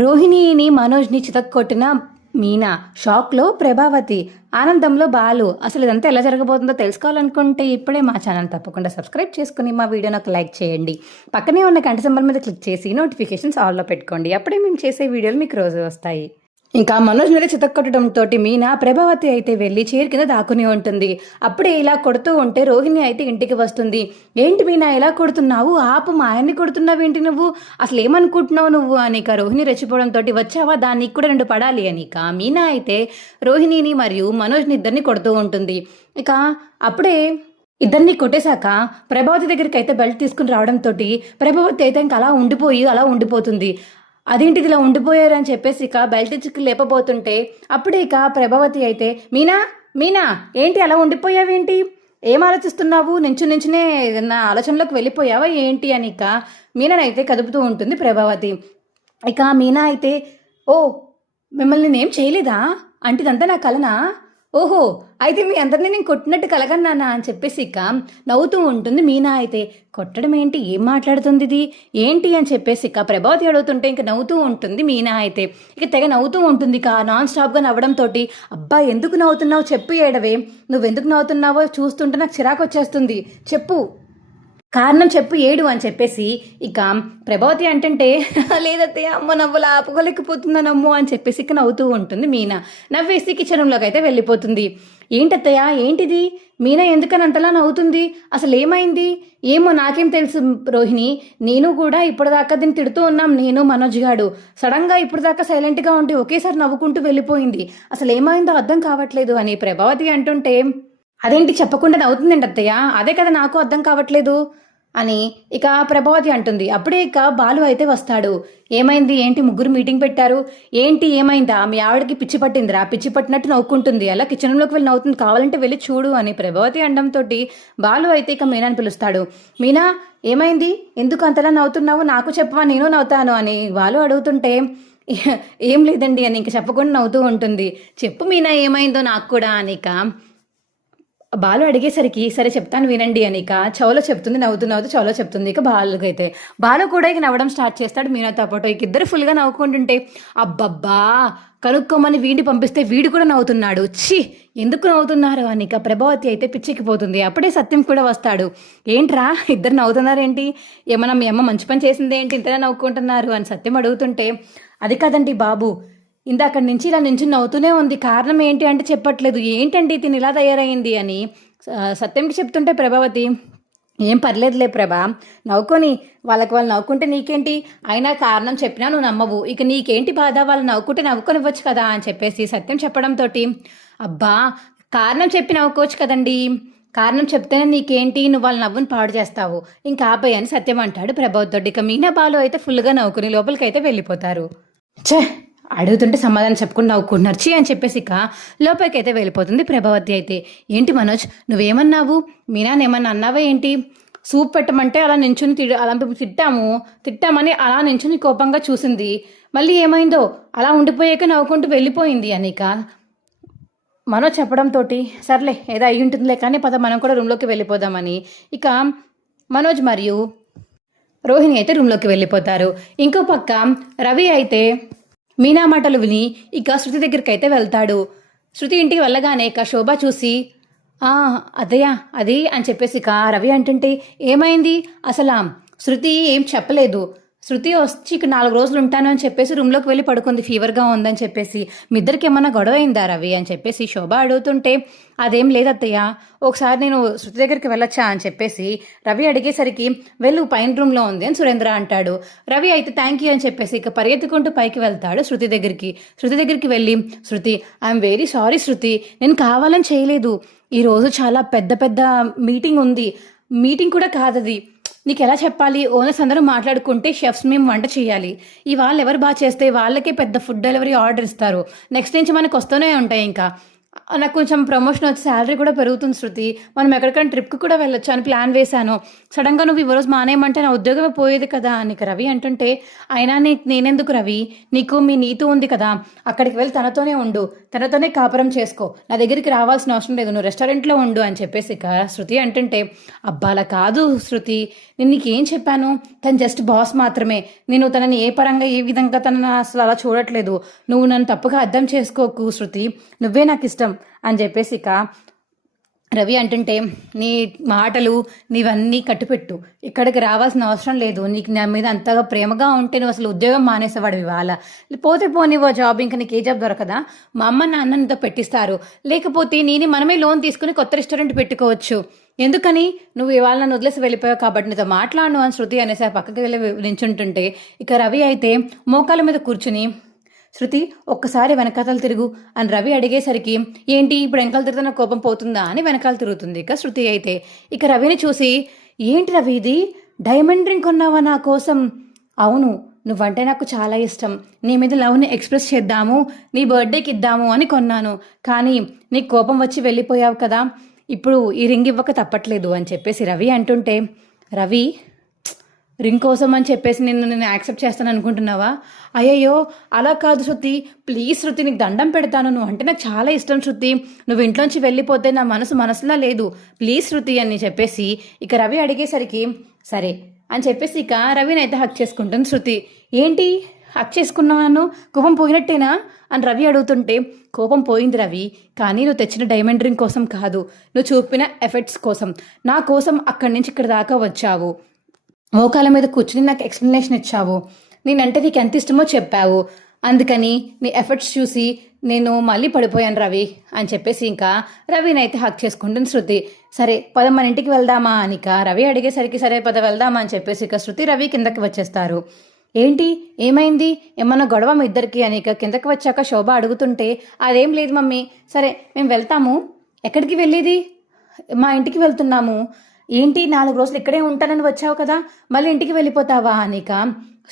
రోహిణిని మనోజ్ని చితక్కొట్టిన మీనా, షాక్లో ప్రభావతి, ఆనందంలో బాలు. అసలు ఇదంతా ఎలా జరగబోతుందో తెలుసుకోవాలనుకుంటే ఇప్పుడే మా ఛానల్ తప్పకుండా సబ్స్క్రైబ్ చేసుకుని మా వీడియోని ఒక లైక్ చేయండి. పక్కనే ఉన్న గంట సింబల్ మీద క్లిక్ చేసి నోటిఫికేషన్స్ ఆల్లో పెట్టుకోండి. అప్పుడే మేము చేసే వీడియోలు మీకు రోజు వస్తాయి. ఇంకా మనోజ్ మీద చితక్కొట్టడంతో మీనా, ప్రభావతి అయితే వెళ్ళి చైర్ కింద దాక్కుని ఉంటుంది. అప్పుడే ఇలా కొడుతూ ఉంటే రోహిణి అయితే ఇంటికి వస్తుంది. ఏంటి మీనా ఇలా కొడుతున్నావు? ఆపు, మా ఆయన్ని కొడుతున్నావు ఏంటి నువ్వు? అసలు ఏమనుకుంటున్నావు నువ్వు అని ఇక రోహిణి రెచ్చిపోవడంతో, వచ్చావా దానికి కూడా 2 పడాలి అని ఇక మీనా అయితే రోహిణిని మరియు మనోజ్ని ఇద్దరిని కొడుతూ ఉంటుంది. ఇక అప్పుడే ఇద్దరిని కొట్టేశాక ప్రభావతి దగ్గరికి అయితే బెల్ట్ తీసుకుని రావడంతో ప్రభావతి అయితే ఇంకా అలా ఉండిపోతుంది. అదేంటిది ఇలా ఉండిపోయారని చెప్పేసి ఇక బెల్ట్ చిక్కు లేపబోతుంటే అప్పుడే ఇక ప్రభావతి అయితే మీనా మీనా ఏంటి అలా ఉండిపోయావేంటి? ఏం ఆలోచిస్తున్నావు? నించునే నా ఆలోచనలోకి వెళ్ళిపోయావా ఏంటి అని ఇక మీనానైతే కదుపుతూ ఉంటుంది ప్రభావతి. ఇక మీనా అయితే, ఓ మిమ్మల్ని నేనేం చేయలేదా అంటే ఇదంతా నా కలనా? ఓహో, అయితే మీ అందరినీ నేను కొట్టినట్టు కలగన్నానా అని చెప్పేసి ఇక నవ్వుతూ ఉంటుంది మీనా అయితే. కొట్టడం ఏంటి, ఏం మాట్లాడుతుంది ఇది ఏంటి అని చెప్పేసి ఇక ప్రభావతి అడుగుతుంటే ఇంక నవ్వుతూ ఉంటుంది మీనా అయితే. ఇక తెగ నవ్వుతూ ఉంటుంది ఇక నాన్ స్టాప్గా నవ్వడంతో, అబ్బా ఎందుకు నవ్వుతున్నావు చెప్పు, ఏడవే నువ్వెందుకు నవ్వుతున్నావో చూస్తుంటే నాకు చిరాకు వచ్చేస్తుంది, చెప్పు కారణం చెప్పు, ఏడు అని చెప్పేసి ఇక ప్రభావతి అంటుంటే, లేదత్తయ్య అమ్మ నవ్వులా ఆపుకోలేకపోతున్నానమ్మో అని చెప్పేసి ఇక నవ్వుతూ ఉంటుంది మీనా. నవ్వేసి కిచెన్ రూమ్లోకి అయితే వెళ్ళిపోతుంది. ఏంటత్తయ్య ఏంటిది? మీనా ఎందుకని అంతలా నవ్వుతుంది? అసలు ఏమైంది? ఏమో నాకేం తెలుసు రోహిణి, నేను కూడా ఇప్పటిదాకా దీన్ని తిడుతూ ఉన్నాం, నేను మనోజ్ గాడు. సడన్గా ఇప్పటిదాకా సైలెంట్గా ఉండి ఒకేసారి నవ్వుకుంటూ వెళ్ళిపోయింది. అసలు ఏమైందో అర్థం కావట్లేదు అని ప్రభావతి అంటుంటే, అదేంటి చెప్పకుండా నవ్వుతుందండి అత్తయ్య, అదే కదా నాకు అర్థం కావట్లేదు అని ఇక ప్రభావతి అంటుంది. అప్పుడే ఇక బాలు అయితే వస్తాడు. ఏమైంది ఏంటి, ముగ్గురు మీటింగ్ పెట్టారు ఏంటి, ఏమైందా? మీ ఆవిడకి పిచ్చి పట్టిందిరా, పిచ్చి పట్టినట్టు నవ్వుకుంటుంది, అలా కిచెన్ రూమ్లోకి వెళ్ళి నవ్వుతుంది, కావాలంటే వెళ్ళి చూడు అని ప్రభావతి అనడంతో బాలు అయితే ఇక మీనాని పిలుస్తాడు. మీనా ఏమైంది, ఎందుకు అంతలా నవ్వుతున్నావు, నాకు చెప్పవా నేను నవ్వుతాను అని బాలు అడుగుతుంటే, ఏం లేదండి అని ఇంక చెప్పకుండా నవ్వుతూ ఉంటుంది. చెప్పు మీనా ఏమైందో నాకు కూడా అని ఇక బాలు అడిగేసరికి సరే చెప్తాను వినండి అని ఇక చెవులో చెప్తుంది, నవ్వుతూ చెవులో చెప్తుంది. ఇక బాలుకైతే బాలు కూడా ఇక నవ్వడం స్టార్ట్ చేస్తాడు మీనాతో పాటు. ఇక ఇద్దరు ఫుల్గా నవ్వుకుంటుంటే, అబ్బబ్బా కనుక్కోమని వీడిని పంపిస్తే వీడు కూడా నవ్వుతున్నాడు, ఛీ ఎందుకు నవ్వుతున్నారు అని ఇక ప్రభావతి అయితే పిచ్చెక్కిపోతుంది. అప్పుడే సత్యం కూడా వస్తాడు. ఏంట్రా ఇద్దరు నవ్వుతున్నారేంటి, ఏమన్నా మీ అమ్మ మంచి పని చేసింది ఏంటి ఇంతలా నవ్వుకుంటున్నారు అని సత్యం అడుగుతుంటే, అది కాదండి బాబు, ఇందాక నుంచి ఇలా నుంచి నవ్వుతూనే ఉంది, కారణం ఏంటి అంటే చెప్పట్లేదు, ఏంటండి తిని ఇలా తయారైంది అని సత్యంకి చెప్తుంటే ప్రభావతి, ఏం పర్లేదులే ప్రభా, నవ్వుకొని వాళ్ళు నవ్వుకుంటే నీకేంటి, అయినా కారణం చెప్పినా నువ్వు నమ్మవు, ఇక నీకేంటి బాధ, వాళ్ళు నవ్వుకుంటే నవ్వుకొనివ్వచ్చు కదా అని చెప్పేసి సత్యం చెప్పడంతో, అబ్బా కారణం చెప్పి నవ్వుకోవచ్చు కదండి, కారణం చెప్తేనే నీకేంటి, నువ్వు వాళ్ళ నవ్వుని పాడు చేస్తావు, ఇంకా ఆపై అని సత్యం అంటాడు ప్రభావతితో. ఇక మీనా బాలు అయితే ఫుల్గా నవ్వుకుని లోపలికి అయితే వెళ్ళిపోతారు. ఛే అడుగుతుంటే సమాధానం చెప్పుకుని నవ్వుకుంటున్నారు ఛీ అని చెప్పేసి ఇక లోపలికి అయితే వెళ్ళిపోతుంది ప్రభావతి అయితే. ఏంటి మనోజ్ నువ్వేమన్నావు, మీనానేమన్నా అన్నావా ఏంటి? సూప్ పెట్టమంటే అలా నించుని అలా తిట్టామని అలా నించుని కోపంగా చూసింది, మళ్ళీ ఏమైందో అలా ఉండిపోయాక నవ్వుకుంటూ వెళ్ళిపోయింది అని ఇక మనోజ్ చెప్పడంతో, సర్లే ఏదో అయ్యి ఉంటుందిలే కానీ పద మనం కూడా రూమ్లోకి వెళ్ళిపోదామని ఇక మనోజ్ మరియు రోహిణి అయితే రూమ్లోకి వెళ్ళిపోతారు. ఇంకో పక్క రవి అయితే మీనా మాటలు విని ఇక శృతి దగ్గరికి అయితే వెళ్తాడు. శృతి ఇంటికి వెళ్ళగానే ఇక శోభ చూసి, అదయ్యా అది అని చెప్పేసి ఇక రవి అంటుంటే, ఏమైంది అసలు? శృతి ఏం చెప్పలేదు, శృతి వచ్చి ఇక 4 రోజులు ఉంటాను అని చెప్పేసి రూమ్లోకి వెళ్ళి పడుకుంది, ఫీవర్గా ఉందని చెప్పేసి. మీ ఇద్దరికి ఏమన్నా గొడవ అయిందా రవి అని చెప్పేసి శోభ అడుగుతుంటే, అదేం లేదత్తయ్య, ఒకసారి నేను శృతి దగ్గరికి వెళ్ళొచ్చా అని చెప్పేసి రవి అడిగేసరికి, వెళ్ళు పైన రూమ్లో ఉంది అని సురేంద్ర అంటాడు. రవి అయితే థ్యాంక్ యూ అని చెప్పేసి ఇక పరిగెత్తుకుంటూ పైకి వెళ్తాడు శృతి దగ్గరికి వెళ్ళి, శృతి ఐఎమ్ వెరీ సారీ శృతి, నేను కావాలని చేయలేదు, ఈరోజు చాలా పెద్ద మీటింగ్ ఉంది, మీటింగ్ కూడా కాదది, నీకు ఎలా చెప్పాలి, ఓనర్స్ అందరూ మాట్లాడుకుంటే షెఫ్స్ మేము వంట చేయాలి, ఇవాళ ఎవరు బాగా చేస్తే వాళ్ళకే పెద్ద ఫుడ్ డెలివరీ ఆర్డర్ ఇస్తారు, నెక్స్ట్ నుంచి మనకు వస్తూనే ఉంటాయి, ఇంకా నాకు కొంచెం ప్రమోషన్ వచ్చి శాలరీ కూడా పెరుగుతుంది శృతి. మనం ఎక్కడికైనా ట్రిప్‌కి కూడా వెళ్ళొచ్చు అని ప్లాన్ వేశాను. సడెన్‌గా నువ్వు ఈ రోజు మానేయమంటే నా ఉద్యోగమే పోయేది కదా! నీకు రవి అంటుంటే, అయినా నేనెందుకు రవి? నీకు మీ నీతు ఉంది కదా! అక్కడికి వెళ్ళి తనతోనే ఉండు. తనతోనే కాపురం చేసుకో. నా దగ్గరికి రావాల్సిన అవసరం లేదు. నువ్వు రెస్టారెంట్‌లో ఉండు అని చెప్పేసి ఇక శృతి అంటుంటే, అబ్బా! అలా కాదు శృతి. నేను నీకేం చెప్పాను? తను జస్ట్ బాస్ మాత్రమే. నేను తనని ఏ పరంగా ఏ విధంగా తనని అసలు అలా చూడట్లేదు. నువ్వు నన్ను తప్పుగా అర్థం చేసుకోకు శృతి. నువ్వే నాకు ఇష్టం అని చెప్పేసి ఇక రవి అంటుంటే, నీ మాటలు నీవన్నీ కట్టుపెట్టు. ఇక్కడికి రావాల్సిన అవసరం లేదు. నీకు నా మీద అంతగా ప్రేమగా ఉంటే నువ్వు అసలు ఉద్యోగం మానేసేవాడివి ఇవాళ. పోతే పోనివో జాబ్, ఇంకా నీకు ఏ జాబ్ దొరకదా? మా అమ్మ నాన్న నీతో పెట్టిస్తారు. లేకపోతే మనమే లోన్ తీసుకుని కొత్త రెస్టారెంట్ పెట్టుకోవచ్చు. ఎందుకని నువ్వు ఇవాళ నన్ను వదిలేసి వెళ్ళిపోయావు కాబట్టి నీతో మాట్లాడను అని శృతి అనేసి ఆ పక్కకి వెళ్ళి నించుంటుంటే, ఇక రవి అయితే మోకాల మీద కూర్చుని, శృతి ఒక్కసారి వెనకాతలు తిరుగు అని రవి అడిగేసరికి, ఏంటి ఇప్పుడు వెనకాల తిరుగుతున్న కోపం పోతుందా అని వెనకాల తిరుగుతుంది ఇక శృతి అయితే. ఇక రవిని చూసి, ఏంటి రవి ఇది, డైమండ్ రింగ్ కొన్నావా నా కోసం? అవును, నువ్వంటే నాకు చాలా ఇష్టం. నీ మీద లవ్ని ఎక్స్ప్రెస్ చేద్దాము, నీ బర్త్డేకి ఇద్దాము అని కొన్నాను. కానీ నీకు కోపం వచ్చి వెళ్ళిపోయావు కదా, ఇప్పుడు ఈ రింగ్ ఇవ్వక తప్పట్లేదు అని చెప్పేసి రవి అంటుంటే, రవి రింగ్ కోసం అని చెప్పేసి నేను యాక్సెప్ట్ చేస్తాను అనుకుంటున్నావా? అయ్యయ్యో అలా కాదు శృతి, ప్లీజ్ శృతి, నీకు దండం పెడతాను. నువ్వు అంటే నాకు చాలా ఇష్టం శృతి. నువ్వు ఇంట్లోంచి వెళ్ళిపోతే నా మనసులా లేదు. ప్లీజ్ శృతి అని చెప్పేసి ఇక రవి అడిగేసరికి, సరే అని చెప్పేసి ఇక రవిని అయితే హక్ చేసుకుంటుంది శృతి. ఏంటి హక్ చేసుకున్నావు, నన్ను కోపం పోయినట్టేనా అని రవి అడుగుతుంటే, కోపం పోయింది రవి, కానీ నువ్వు తెచ్చిన డైమండ్ రింగ్ కోసం కాదు, నువ్వు చూపిన ఎఫెక్ట్స్ కోసం. నా కోసం అక్కడి నుంచి ఇక్కడ దాకా వచ్చావు, మోకాల మీద కూర్చుని నాకు ఎక్స్ప్లెనేషన్ ఇచ్చావు, నేనంటే నీకు ఎంత ఇష్టమో చెప్పావు. అందుకని నీ ఎఫర్ట్స్ చూసి నేను మళ్ళీ పడిపోయాను రవి అని చెప్పేసి ఇంకా రవిని అయితే హక్ చేసుకుంటుంది శృతి. సరే పద మన ఇంటికి వెళ్దామా అనిక రవి అడిగేసరికి, సరే పద వెళ్దామా అని చెప్పేసి ఇక శృతి రవి కిందకి వచ్చేస్తారు. ఏంటి ఏమైంది, ఏమన్నా గొడవ మీ ఇద్దరికి అని ఇక కిందకి వచ్చాక శోభ అడుగుతుంటే, అదేం లేదు మమ్మీ, సరే మేము వెళ్తాము. ఎక్కడికి వెళ్ళేది? మా ఇంటికి వెళ్తున్నాము. ఏంటి 4 రోజులు ఇక్కడే ఉంటానని వచ్చావు కదా, మళ్ళీ ఇంటికి వెళ్ళిపోతావా అనిక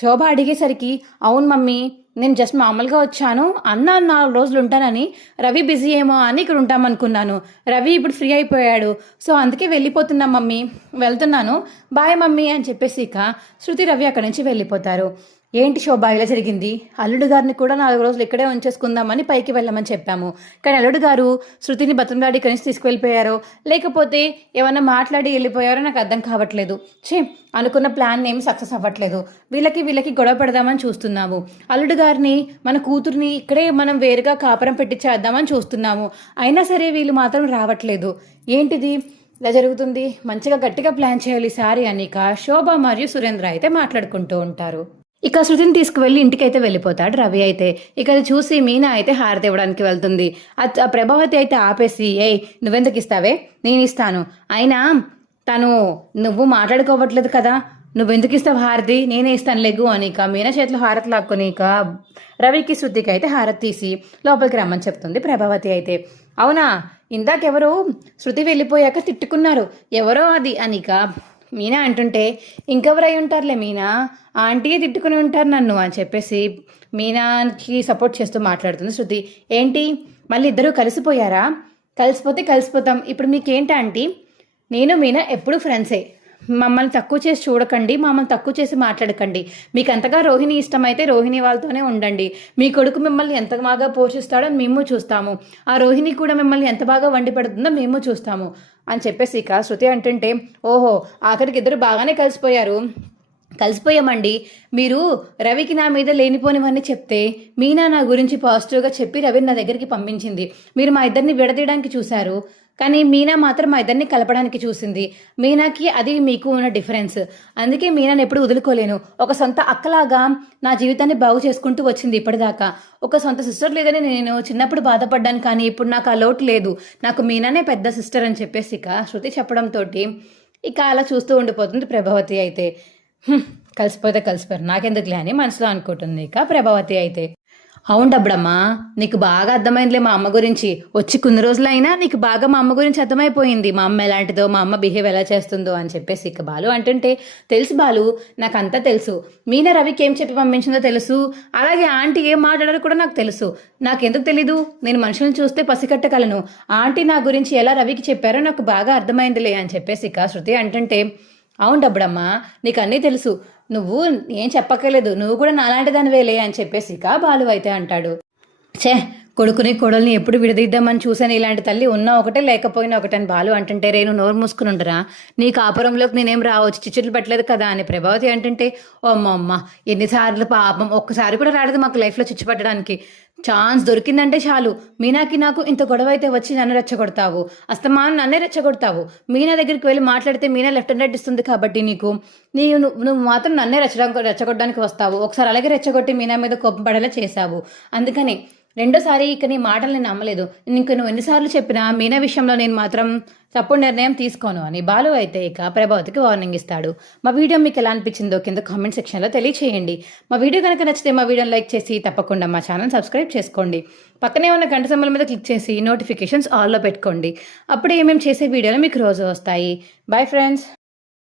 శోభ అడిగేసరికి, అవును మమ్మీ, నేను జస్ట్ మామూలుగా వచ్చాను, అన్న 4 రోజులు ఉంటానని, రవి బిజీ ఏమో అని ఇక్కడ ఉంటామనుకున్నాను. రవి ఇప్పుడు ఫ్రీ అయిపోయాడు, సో అందుకే వెళ్ళిపోతున్నాం మమ్మీ, వెళ్తున్నాను, బాయ్ మమ్మీ అని చెప్పేసి ఇక శృతి రవి అక్కడి నుంచి వెళ్ళిపోతారు. ఏంటి శోభ ఇలా జరిగింది? అల్లుడు గారిని కూడా 4 రోజులు ఇక్కడే ఉంచేసుకుందామని పైకి వెళ్ళమని చెప్పాము, కానీ అల్లుడు గారు శృతిని బతంలాడి ఇక్కడి నుంచి తీసుకువెళ్ళిపోయారో లేకపోతే ఏమన్నా మాట్లాడి వెళ్ళిపోయారో నాకు అర్థం కావట్లేదు. అనుకున్న ప్లాన్ ఏమి సక్సెస్ అవ్వట్లేదు. వీళ్ళకి గొడవ పెడదామని చూస్తున్నాము. అల్లుడు గారిని మన కూతుర్ని ఇక్కడే మనం వేరుగా కాపురం పెట్టించేద్దామని చూస్తున్నాము, అయినా సరే వీళ్ళు మాత్రం రావట్లేదు. ఏంటిది ఇలా జరుగుతుంది? మంచిగా గట్టిగా ప్లాన్ చేయాలి సారీ అనిక శోభ మరియు సురేంద్ర అయితే మాట్లాడుకుంటూ ఉంటారు. ఇక శృతిని తీసుకువెళ్ళి ఇంటికైతే వెళ్ళిపోతాడు రవి అయితే. ఇక అది చూసి మీనా అయితే హారతి ఇవ్వడానికి వెళ్తుంది. ఆ ప్రభావతి అయితే ఆపేసి, ఏయ్ నువ్వెందుకు ఇస్తావే, నేను ఇస్తాను, అయినా నువ్వు మాట్లాడుకోవట్లేదు కదా, నువ్వెందుకు ఇస్తావు హారతి, నేనే ఇస్తాను లెగ్గు అని ఇక మీనా చేతిలో హారతి లాక్కొని ఇక రవికి శృతికి అయితే హారతి తీసి లోపలికి రమ్మని చెప్తుంది ప్రభావతి అయితే. అవునా, ఇందాకెవరో శృతి వెళ్ళిపోయాక తిట్టుకున్నారు, ఎవరో అది అనిక మీనా అంటుంటే, ఇంకెవరై ఉంటారులే మీనా, ఆంటీయే తిట్టుకుని ఉంటారు నన్ను అని చెప్పేసి మీనాకి సపోర్ట్ చేస్తూ మాట్లాడుతుంది శృతి. ఏంటి మళ్ళీ ఇద్దరూ కలిసిపోయారా? కలిసిపోతే కలిసిపోతాం, ఇప్పుడు మీకేంటి ఆంటీ, నేను మీనా ఎప్పుడు ఫ్రెండ్సే, మమ్మల్ని తక్కువ చేసి చూడకండి, మమ్మల్ని తక్కువ చేసి మాట్లాడకండి. మీకు ఎంతగా రోహిణి ఇష్టమైతే రోహిణి వాళ్ళతోనే ఉండండి. మీ కొడుకు మిమ్మల్ని ఎంత బాగా పోషిస్తాడో మేము చూస్తాము, ఆ రోహిణి కూడా మిమ్మల్ని ఎంత బాగా వండి పెడుతుందో మేము చూస్తాము అని చెప్పేసి ఇక శృతి అంటుంటే, ఓహో ఆఖరికి ఇద్దరు బాగానే కలిసిపోయామండి. మీరు రవికి నా మీద లేనిపోనివన్నీ చెప్తే మీనా నా గురించి పాజిటివ్గా చెప్పి రవిని నా దగ్గరికి పంపించింది. మీరు మా ఇద్దరిని విడదీయడానికి చూశారు, కానీ మీనా మాత్రం మా ఇద్దరిని కలపడానికి చూసింది. మీనాకి అది మీకు ఉన్న డిఫరెన్స్, అందుకే మీనాని ఎప్పుడు వదులుకోలేను. ఒక సొంత అక్కలాగా నా జీవితాన్ని బాగు చేసుకుంటూ వచ్చింది ఇప్పటిదాకా. ఒక సొంత సిస్టర్ లేదని నేను చిన్నప్పుడు బాధపడ్డాను, కానీ ఇప్పుడు నాకు ఆ లోటు లేదు, నాకు మీనానే పెద్ద సిస్టర్ అని చెప్పేసి ఇక శృతి చెప్పడంతో ఇక అలా చూస్తూ ఉండిపోతుంది ప్రభావతి అయితే. కలిసిపోయారు, నాకెందుకులే అని మనసులో అనుకుంటుంది ఇక ప్రభావతి అయితే. అవును డబ్బడమ్మా, నీకు బాగా అర్థమైందిలే మా అమ్మ గురించి. వచ్చి కొన్ని రోజులైనా నీకు బాగా మా అమ్మ గురించి అర్థమైపోయింది. మా అమ్మ ఎలాంటిదో, మా అమ్మ బిహేవ్ ఎలా చేస్తుందో అని చెప్పేసి. ఇక బాలు అంటుంటే, తెలుసు బాలు, నాకంతా తెలుసు. మీనా రవికి ఏం చెప్పి పంపించిందో తెలుసు. అలాగే ఆంటీ ఏం మాట్లాడారో కూడా నాకు తెలుసు. నాకెందుకు తెలీదు? నేను మనుషులను చూస్తే పసిగట్టగలను. ఆంటీ నా గురించి ఎలా రవికి చెప్పారో నాకు బాగా అర్థమైందిలే అని చెప్పేసి ఇక శృతి అంటుంటే, అవును డబ్బడమ్మా, నీకు అన్నీ తెలుసు. నువ్వు ఏం చెప్పక్కర్లేదు, నువ్వు కూడా నాలాంటి దానివేలే అని చెప్పేసి ఇక బాలు అయితే అంటాడు. ఛే, కొడుకుని కొడల్ని ఎప్పుడు విడదీద్దామని చూశాను. ఇలాంటి తల్లి ఉన్నా ఒకటే లేకపోయినా ఒకటే అని బాలు అంటుంటే, రేణు నోరు మూసుకుని ఉండరా, నీ కాపురంలోకి నేనేం రావచ్చు, చిచ్చులు పెట్టలేదు కదా అని ప్రభావతి అంటుంటే, ఓ అమ్మ ఎన్నిసార్లు పాపం, ఒక్కసారి కూడా రాలేదు మాకు లైఫ్లో చిచ్చు పెట్టడానికి. ఛాన్స్ దొరికిందంటే చాలు మీనాకి నాకు ఇంత గొడవ అయితే వచ్చి నన్ను రెచ్చగొడతావు, అస్తమానం నన్నే రెచ్చగొడతావు. మీనా దగ్గరికి వెళ్ళి మాట్లాడితే మీనా లెఫ్ట్ అండ్ రైట్ ఇస్తుంది కాబట్టి నువ్వు మాత్రం నన్నే రెచ్చగొట్టడానికి వస్తావు. ఒకసారి అలాగే రెచ్చగొట్టి మీనా మీద కోపం పడేలా చేశావు. అందుకని రెండోసారి ఇక నీ మాటలు నేను నమ్మలేదు. ఇంక నువ్వు ఎన్నిసార్లు చెప్పినా మీనా విషయంలో నేను మాత్రం తప్పుడు నిర్ణయం తీసుకోను అని బాలు అయితే ఇక ప్రభావతికి వార్నింగ్ ఇస్తాడు. మా వీడియో మీకు ఎలా అనిపించిందో కింద కామెంట్ సెక్షన్లో తెలియచేయండి. మా వీడియో కనుక నచ్చితే మా వీడియోని లైక్ చేసి తప్పకుండా మా ఛానల్ సబ్స్క్రైబ్ చేసుకోండి. పక్కనే ఉన్న గంట సింబల్ మీద క్లిక్ చేసి నోటిఫికేషన్స్ ఆల్లో పెట్టుకోండి. అప్పుడే మేము చేసే వీడియోలు మీకు రోజు వస్తాయి. Bye friends.